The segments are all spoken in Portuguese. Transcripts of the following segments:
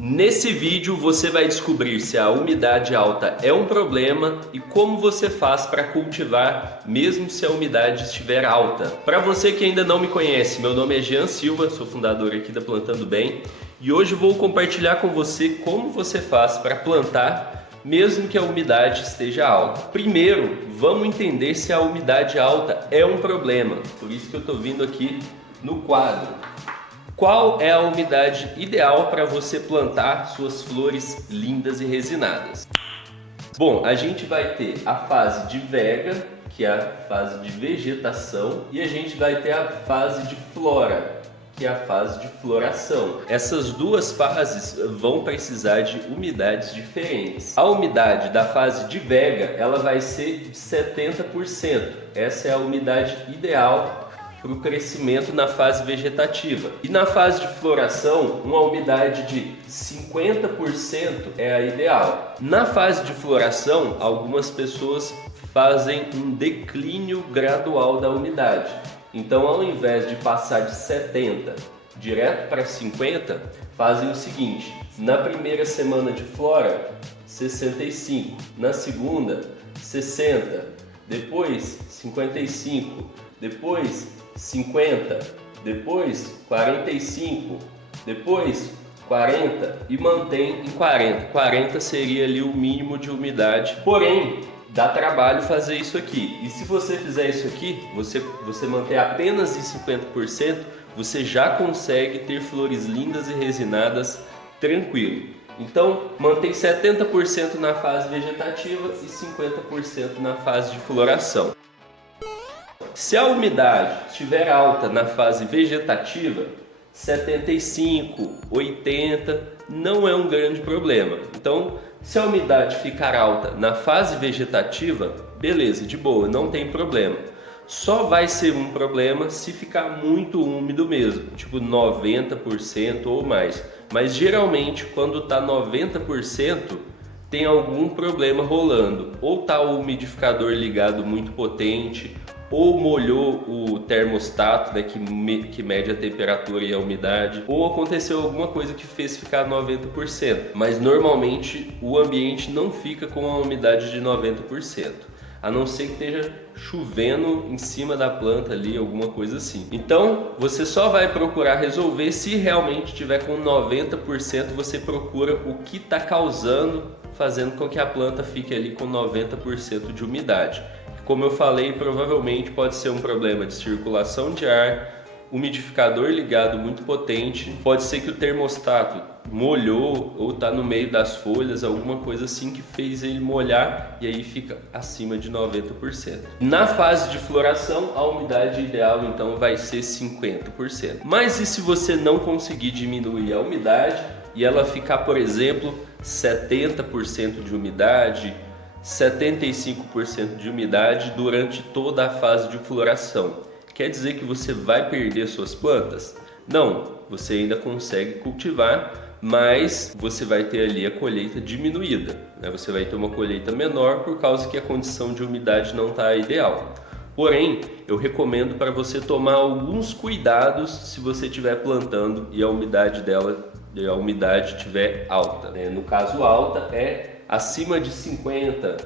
Nesse vídeo você vai descobrir se a umidade alta é um problema e como você faz para cultivar mesmo se a umidade estiver alta. Para você que ainda não me conhece, meu nome é Jean Silva, sou fundador aqui da Plantando Bem e hoje vou compartilhar com você como você faz para plantar mesmo que a umidade esteja alta. Primeiro, vamos entender se a umidade alta é um problema, por isso que eu estou vindo aqui no quadro. Qual é a umidade ideal para você plantar suas flores lindas e resinadas? Bom, a gente vai ter a fase de vega, que é a fase de vegetação, e a gente vai ter a fase de flora, que é a fase de floração. Essas duas fases vão precisar de umidades diferentes. A umidade da fase de vega, ela vai ser de 70%. Essa é a umidade ideal para o crescimento na fase vegetativa. E na fase de floração, uma umidade de 50% é a ideal. Na fase de floração, algumas pessoas fazem um declínio gradual da umidade. Então, ao invés de passar de 70 direto para 50, fazem o seguinte: na primeira semana de flora, 65, na segunda, 60, depois 55, depois 50, depois 45, depois 40 e mantém em 40. 40 seria ali o mínimo de umidade. Porém, dá trabalho fazer isso aqui. E se você fizer isso aqui, você manter apenas em 50%, você já consegue ter flores lindas e resinadas tranquilo. Então, mantém 70% na fase vegetativa e 50% na fase de floração. Se a umidade estiver alta na fase vegetativa, 75, 80 não é um grande problema. Então, se a umidade ficar alta na fase vegetativa, beleza, de boa, não tem problema. Só vai ser um problema se ficar muito úmido mesmo, tipo 90% ou mais. Mas geralmente quando está 90%, tem algum problema rolando. Ou está o umidificador ligado muito potente, ou molhou o termostato, né, que mede a temperatura e a umidade, ou aconteceu alguma coisa que fez ficar 90%. Mas normalmente o ambiente não fica com a umidade de 90%, a não ser que esteja chovendo em cima da planta ali, alguma coisa assim. Então você só vai procurar resolver se realmente tiver com 90%, você procura o que está causando, fazendo com que a planta fique ali com 90% de umidade. Como eu falei, provavelmente pode ser um problema de circulação de ar, umidificador ligado muito potente, pode ser que o termostato molhou ou está no meio das folhas, alguma coisa assim que fez ele molhar e aí fica acima de 90%. Na fase de floração, a umidade ideal então vai ser 50%. Mas e se você não conseguir diminuir a umidade e ela ficar, por exemplo, 70% de umidade, 75% de umidade durante toda a fase de floração? Quer dizer que você vai perder suas plantas? Não, você ainda consegue cultivar, mas você vai ter ali a colheita diminuída, né? Você vai ter uma colheita menor por causa que a condição de umidade não está ideal. Porém, eu recomendo para você tomar alguns cuidados se você estiver plantando e a umidade estiver alta, né? No caso, alta é acima de 50,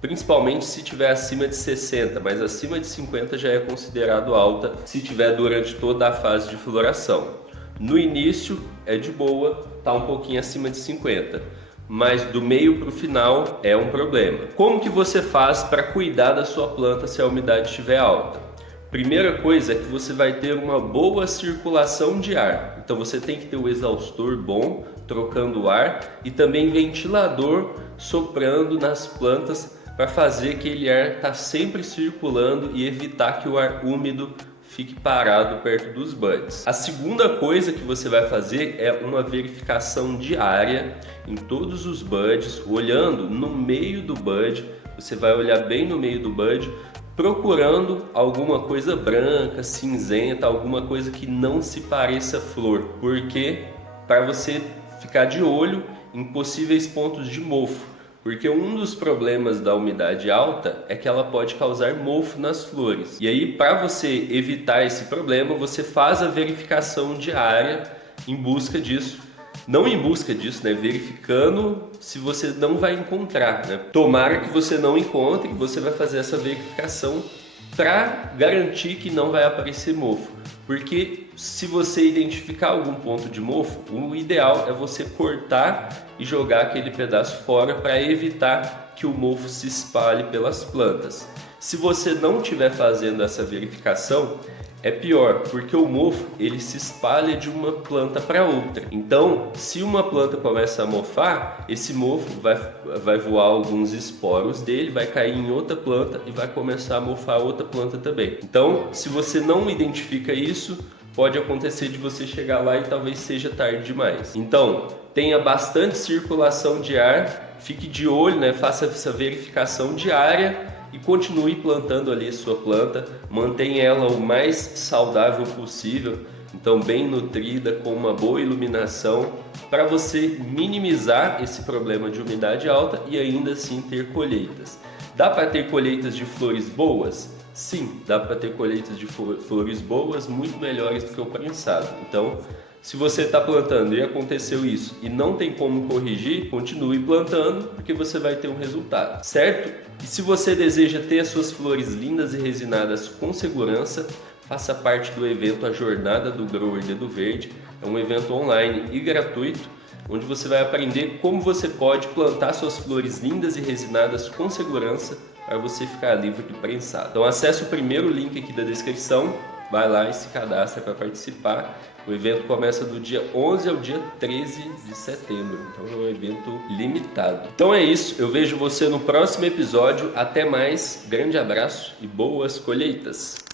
principalmente se tiver acima de 60, mas acima de 50 já é considerado alta se tiver durante toda a fase de floração. No início é de boa, tá um pouquinho acima de 50, mas do meio para o final é um problema. Como que você faz para cuidar da sua planta se a umidade estiver alta? Primeira coisa é que você vai ter uma boa circulação de ar. Então você tem que ter o exaustor bom, trocando o ar, e também ventilador soprando nas plantas para fazer aquele ar estar sempre circulando e evitar que o ar úmido fique parado perto dos buds. A segunda coisa que você vai fazer é uma verificação diária em todos os buds, olhando no meio do bud. Você vai olhar bem no meio do bud, procurando alguma coisa branca, cinzenta, alguma coisa que não se pareça flor, porque para você ficar de olho em possíveis pontos de mofo, porque um dos problemas da umidade alta é que ela pode causar mofo nas flores. E aí, para você evitar esse problema, você faz a verificação diária em busca disso. Não em busca disso, né? Verificando se você não vai encontrar, né? Tomara que você não encontre, você vai fazer essa verificação para garantir que não vai aparecer mofo. Porque se você identificar algum ponto de mofo, o ideal é você cortar e jogar aquele pedaço fora para evitar que o mofo se espalhe pelas plantas. Se você não estiver fazendo essa verificação, é pior, porque o mofo ele se espalha de uma planta para outra. Então, se uma planta começa a mofar, esse mofo vai voar alguns esporos dele, vai cair em outra planta e vai começar a mofar outra planta também. Então, se você não identifica isso, pode acontecer de você chegar lá e talvez seja tarde demais. Então, tenha bastante circulação de ar, fique de olho, né? Faça essa verificação diária e continue plantando ali a sua planta, mantenha ela o mais saudável possível, então bem nutrida, com uma boa iluminação, para você minimizar esse problema de umidade alta e ainda assim ter colheitas. Dá para ter colheitas de flores boas? Sim, dá para ter colheitas de flores boas, muito melhores do que o prensado. Então, se você está plantando e aconteceu isso e não tem como corrigir, continue plantando porque você vai ter um resultado, certo? E se você deseja ter as suas flores lindas e resinadas com segurança, faça parte do evento A Jornada do Grower Dedo Verde. É um evento online e gratuito, onde você vai aprender como você pode plantar suas flores lindas e resinadas com segurança para você ficar livre do prensado. Então acesse o primeiro link aqui da descrição, vai lá e se cadastra para participar. O evento começa do dia 11 ao dia 13 de setembro, então é um evento limitado. Então é isso, eu vejo você no próximo episódio. Até mais, grande abraço e boas colheitas!